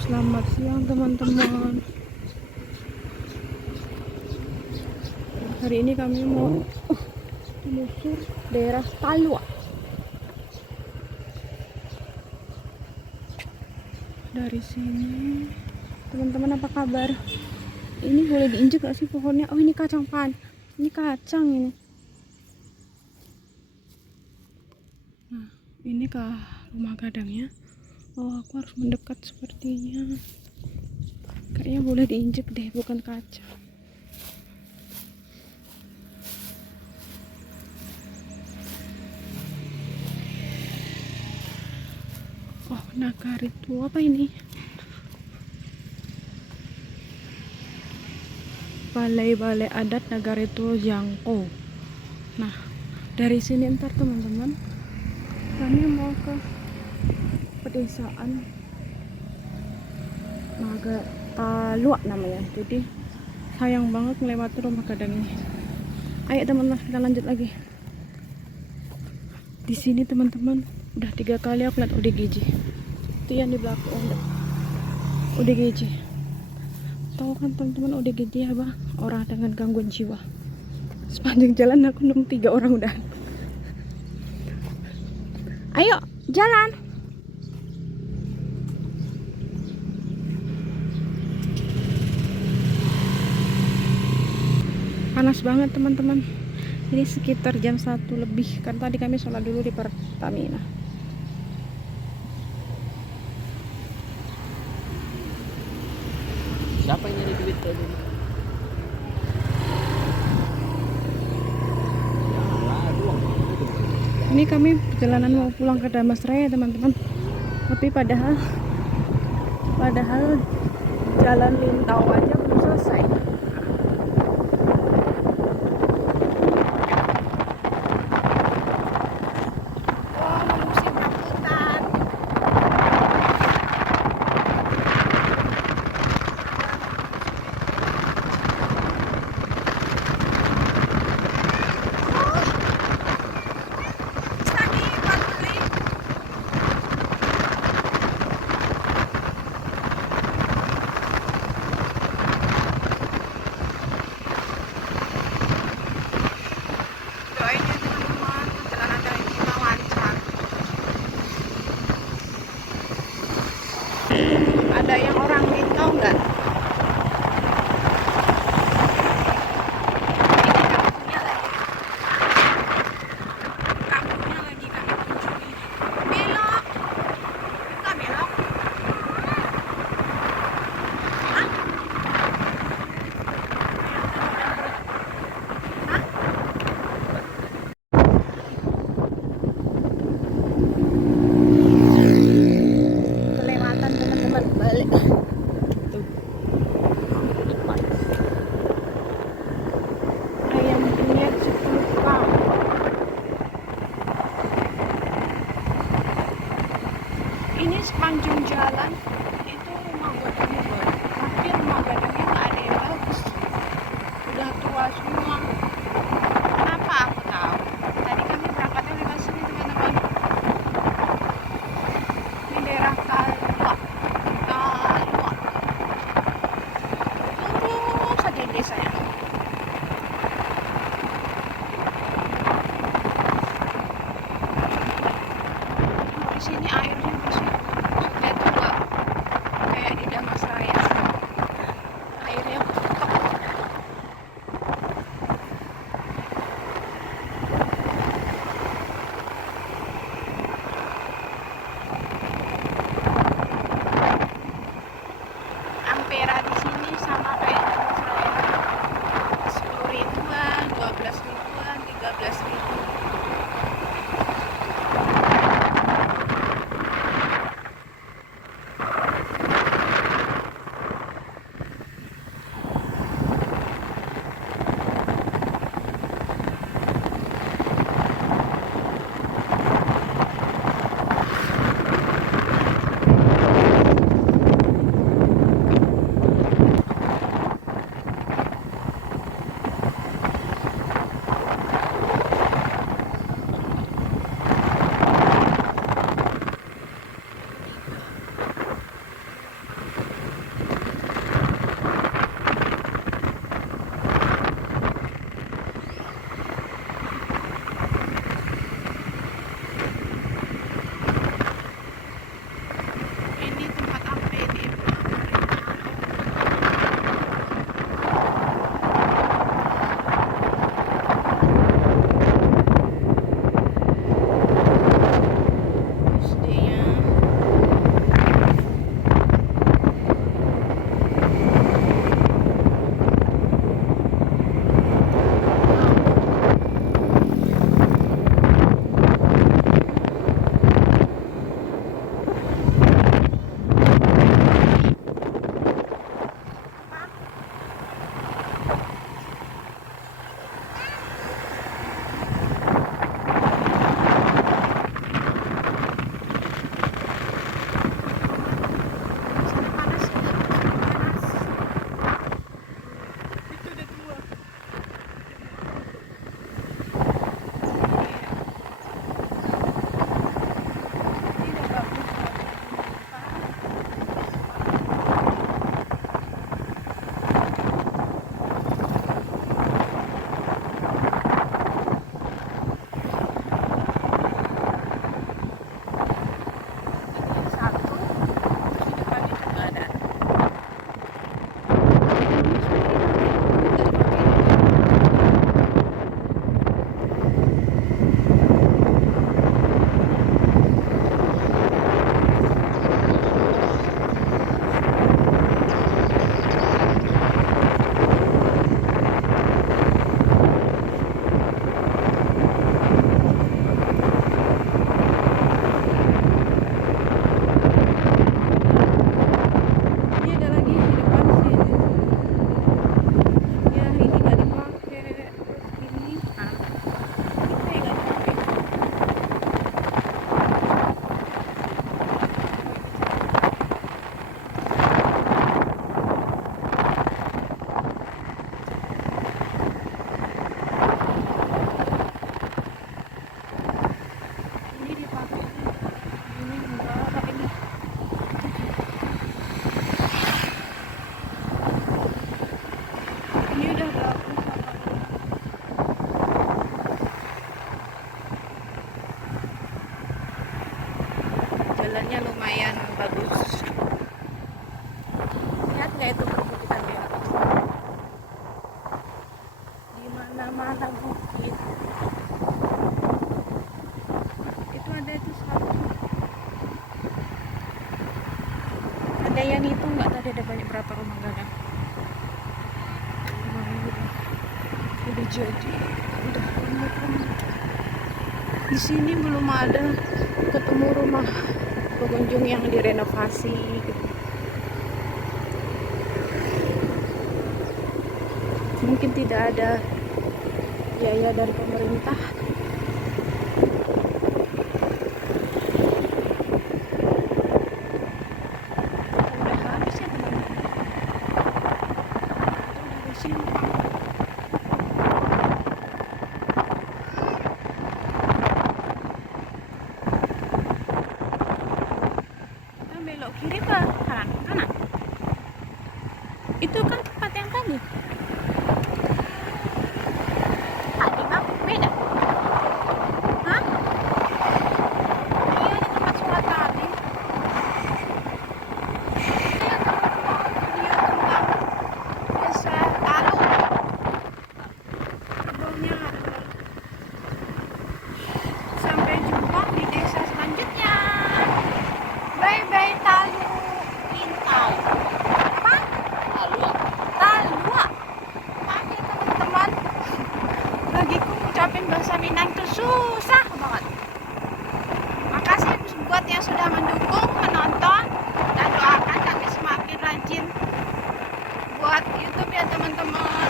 Selamat siang teman-teman. Hari ini kami mau menyusur daerah Talua. Dari sini, teman-teman apa kabar? Ini boleh diinjek gak sih pohonnya? Oh, ini kacang ini kacang ini. Nah, ini kah rumah gadangnya? Oh, aku harus mendekat sepertinya. Kayaknya boleh diinjek deh, bukan kaca. Oh, Nagaritu apa ini? Balai-balai adat Nagaritu Jangko. Nah, dari sini ntar teman-teman, kami mau ke pedesaan Naga Talua namanya. Jadi sayang banget melewati rumah gadang ini. Ayo teman-teman, kita lanjut lagi. Di sini teman-teman, udah 3 kali aku lihat ODGJ. Itu yang di belakang ODGJ. Tahu kan teman-teman ODGJ apa? Orang dengan gangguan jiwa. Sepanjang jalan aku nemu 3 orang udah. Ayo jalan. Panas banget teman-teman. Ini sekitar jam 1 lebih. Kan tadi kami sholat dulu di Pertamina. Siapa yang nyari duit tadi? Ini kami perjalanan mau pulang ke Damasraya teman-teman. Tapi padahal jalan Lintau aja belum selesai. Ada yang orang Lintau nggak? Kampungnya lagi kami kunjungi. Belok, kita belok. Hah? Hah? Kelewatan teman-teman, balik. Tuh. Ayam penyet 10 pound. Ini sepanjang jalan itu rumah gadangnya baru, tapi rumah gadangnya nggak ada yang bagus, udah tua semua. Kenapa aku tahu? Tadi kami berangkatnya lewat sini teman-teman. Ini daerah Talua. Lurus saja desanya. Di sini airnya bersih. Lihat juga kayak di Damasraya. Airnya kotor. bagus. Lihat nggak itu perbukitan di atas? Di mana-mana bukit. Itu ada itu satu. Ada yang itu nggak tadi ada banyak berapa rumah gadang. Udah jadi, udah banyak rumah. Di sini belum ada ketemu rumah pengunjung yang direnovasi gitu. Mungkin tidak ada biaya dari pemerintah. Udah habis ya teman-teman. Itu dari simpang. Kita belok kiri ke kanan, kanan. Itu kan tempat yang tadi. Tadi bang, beda. Hah? Iya, di tempat sholat tadi. Iya, tentang desa Talu. Gerbongnya ada. Sampai jumpa di desa selanjutnya. Bye bye Talu Intai. Apa? Talua. Maaf ya teman-teman. Bagiku ngucapin bahasa Minang itu susah banget. Makasih buat yang sudah mendukung, menonton, dan doakan kami semakin rajin buat YouTube ya teman-teman.